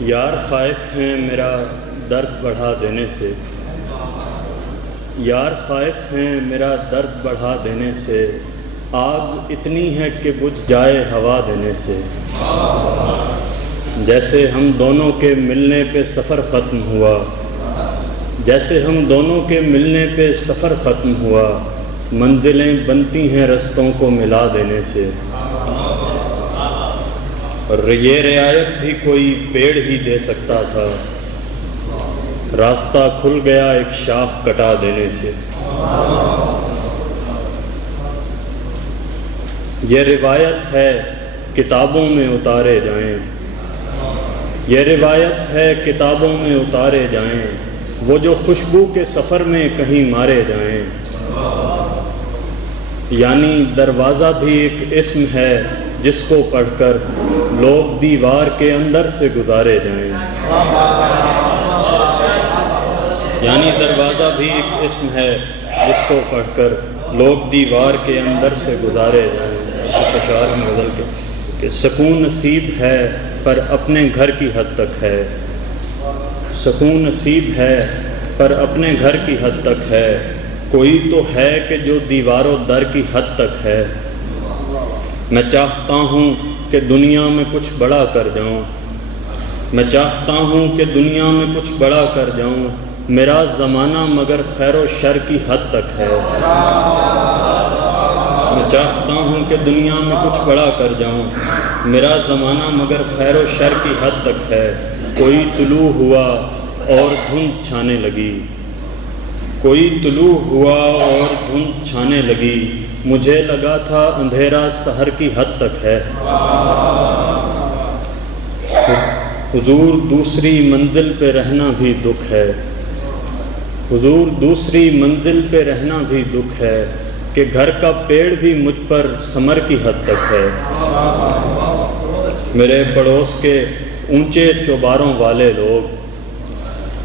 یار خائف ہیں میرا درد بڑھا دینے سے، یار خائف ہیں میرا درد بڑھا دینے سے، آگ اتنی ہے کہ بجھ جائے ہوا دینے سے۔ جیسے ہم دونوں کے ملنے پہ سفر ختم ہوا، جیسے ہم دونوں کے ملنے پہ سفر ختم ہوا، منزلیں بنتی ہیں رستوں کو ملا دینے سے۔ اور یہ رعایت بھی کوئی پیڑ ہی دے سکتا تھا، راستہ کھل گیا ایک شاخ کٹا دینے سے۔ یہ روایت ہے کتابوں میں اتارے جائیں، یہ روایت ہے کتابوں میں اتارے جائیں، وہ جو خوشبو کے سفر میں کہیں مارے جائیں۔ یعنی دروازہ بھی ایک اسم ہے جس کو پڑھ کر لوگ دیوار کے اندر سے گزارے جائیں۔ یعنی دروازہ بھی ایک اسم ہے جس کو پڑھ کر لوگ دیوار کے اندر سے گزارے جائیں۔ کچھ اشعار میں بدل کے کہ سکون نصیب ہے پر اپنے گھر کی حد تک ہے، سکون نصیب ہے پر اپنے گھر کی حد تک ہے، کوئی تو ہے کہ جو دیوار و در کی حد تک ہے۔ میں چاہتا ہوں کہ دنیا میں کچھ بڑا کر جاؤں، میں چاہتا ہوں کہ دنیا میں کچھ بڑا کر جاؤں، میرا زمانہ مگر خیر و شر کی حد تک ہے۔ میں چاہتا ہوں کہ دنیا میں کچھ بڑا کر جاؤں، میرا زمانہ مگر خیر و شر کی حد تک ہے۔ کوئی طلوع ہوا اور دھند چھانے لگی، کوئی طلوع ہوا اور دھند چھانے لگی، مجھے لگا تھا اندھیرا سحر کی حد تک ہے۔ حضور دوسری منزل پہ رہنا بھی دکھ ہے، حضور دوسری منزل پہ رہنا بھی دکھ ہے، کہ گھر کا پیڑ بھی مجھ پر ثمر کی حد تک ہے۔ میرے پڑوس کے اونچے چوباروں والے لوگ،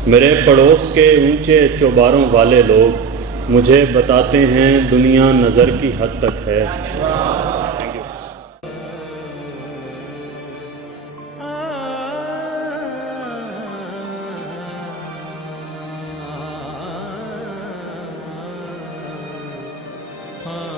میرے پڑوس کے اونچے چوباروں والے لوگ مجھے بتاتے ہیں دنیا نظر کی حد تک ہے۔ ہاں